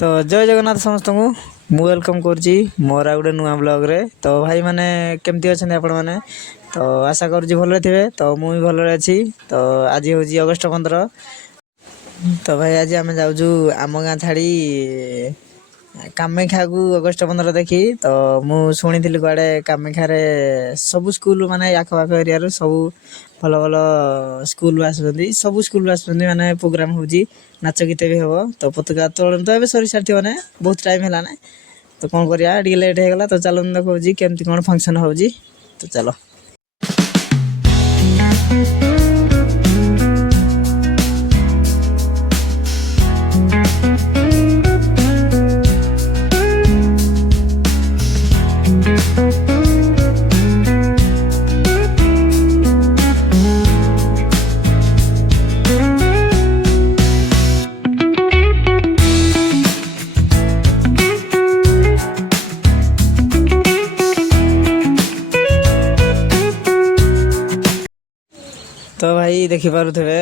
तो जय जगन्नाथ समस्त को मु वेलकम करुँची मोर आ गोटे नुआ ब्लॉग रे। तो भाई मैंने केमती अच्छा आपण मैंने तो आशा करुँची भल थे। तो मुझे भी भल अच्छी। तो आज हूँ अगस्ट 15। तो भाई आज आम जाऊँ आम गाँ छाड़ी कामाख्या को अगस्ट 15 देखी। तो मु शुणी कड़े कामाख्या सब स्कूल माने आखपाख एरिया सब भल भल स्कूल आसुँच सब स्कूल आसुँच माने प्रोग्राम हो नाच गीत भी हम। तो पताका उत्तोलन तो सरी सारी मैंने बहुत टाइम है ना। तो कौन करिया लेट हो गला। तो चलो देखा केमती कौन फंक्शन हो। तो चलो तो भाई देखी पारे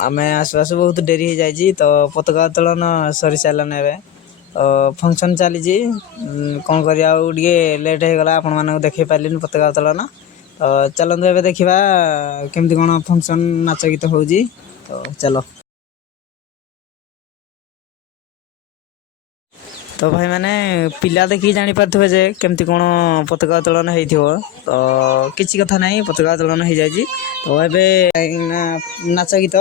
आम आसु आसु बहुत डेरी हो जाए। तो पताका उत्तोलन सरी सारान ए। तो फंक्शन चली कौन करिए लेट हो गला आपण मानक देखे पारे पताका उत्तोलन। तो चलते ए देखा केमती कौन फंक्शन नाच गीत हो। तो चलो तो भाई मैंने पिला देखी जानी पारे जे केमती कौन पताका उत्तोलन हो। तो किसी कथा नहीं पताका उत्तोलन हो जाए। तो नाच गीत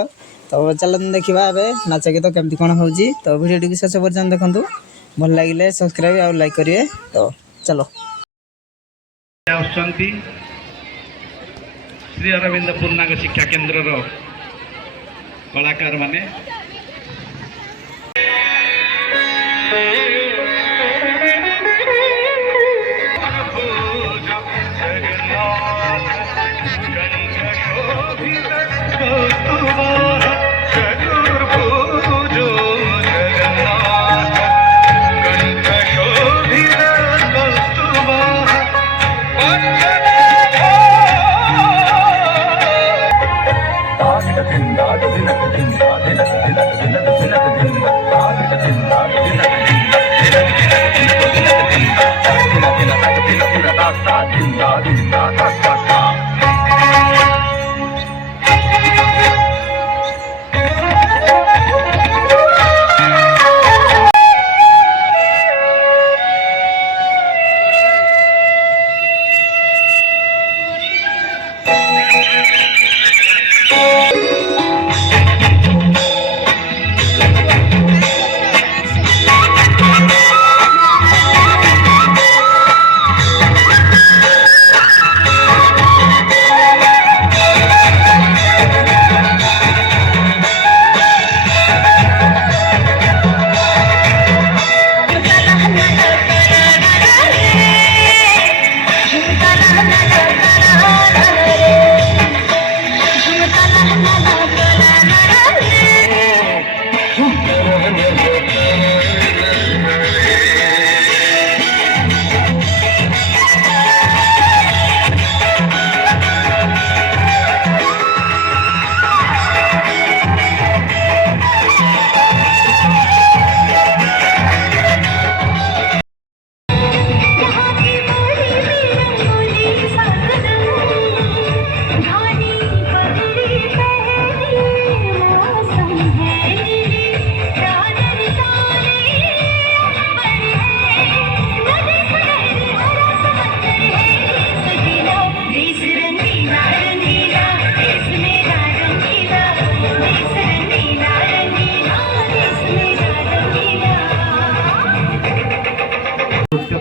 तो चलते देखा नाच गीत केमती कौन हो। तो वीडियो टी शेष पर्यटन देखूँ भल लगे सब्सक्राइब और लाइक करेंगे। तो चलो श्री अरविंद पूर्णांग शिक्षा केन्द्र कलाकार माने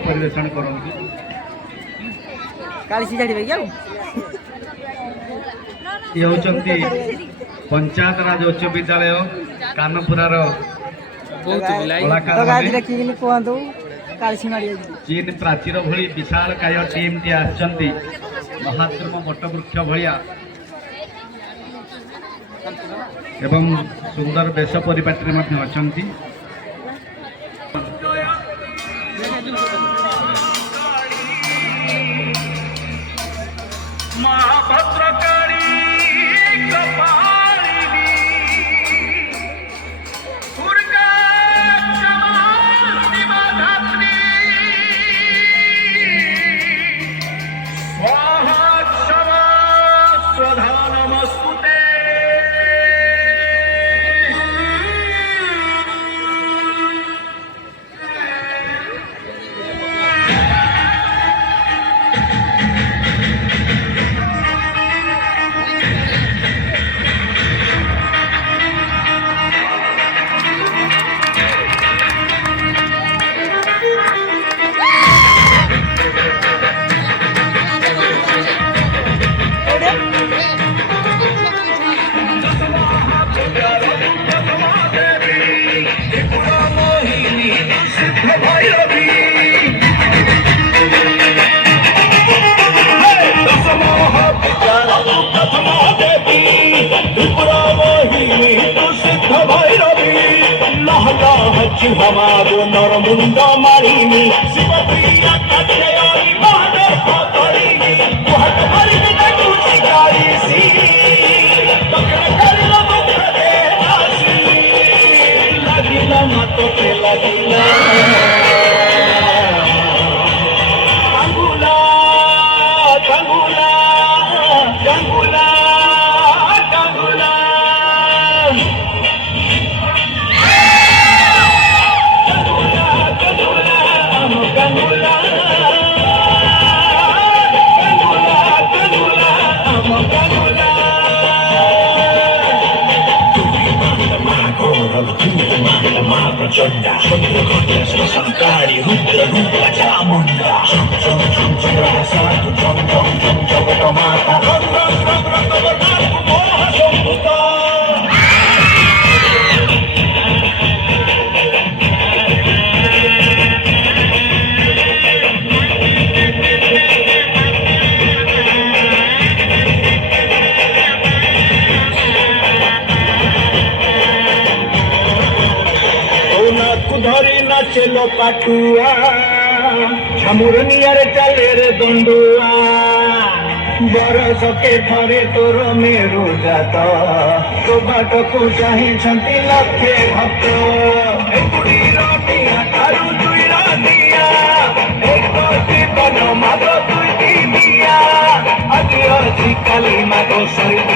परिवेशन करती ये होचंती पंचायत राज उच्च विद्यालय कानपुरार चीन प्राचीर भली विशाल काय टीम टी आछंती महाद्रुम बटवृक्ष भलिया एवं सुंदर वेश परिपाटी में अछंती। महाभद्रकाली कपालिनी दुर्गा क्षमा সিংহমাগো নরমুণ্ড মারিণী শিবপ্রিয়া কাঠেয়ী মহাদেব তরিণী কুহট হরিণী তাকু শিকারিসি দক্ষিণ কালীর মুখে আসি লাগিলা মাতোতে লাগিলা গাঙ্গুলা গাঙ্গুলা গাঙ্গুলা গাঙ্গুলা Chonda, Sankari, Rudra, Rupa, Chamunda, ধরি নাচেল পাটুয়া ঝামুর নিয়ারে চালের দণ্ডুয়া বরষকে ଥରେ ତୋର ମେରୁ ଜାତ ତୋ ବାଟକୁ ଚାହିଁଛନ୍ତି ଲକ୍ଷେ ଭକ୍ତ ଏକୁଡ଼ିର ନିଆଁ ତାରୁ ଦୁଇର ନିଆଁ ଏକ ଜୀବନ ମାଗ ଦୁଇ ଦିନିଆ ଆଜି ଅଛି କାଲି ମାଗ ସରିବ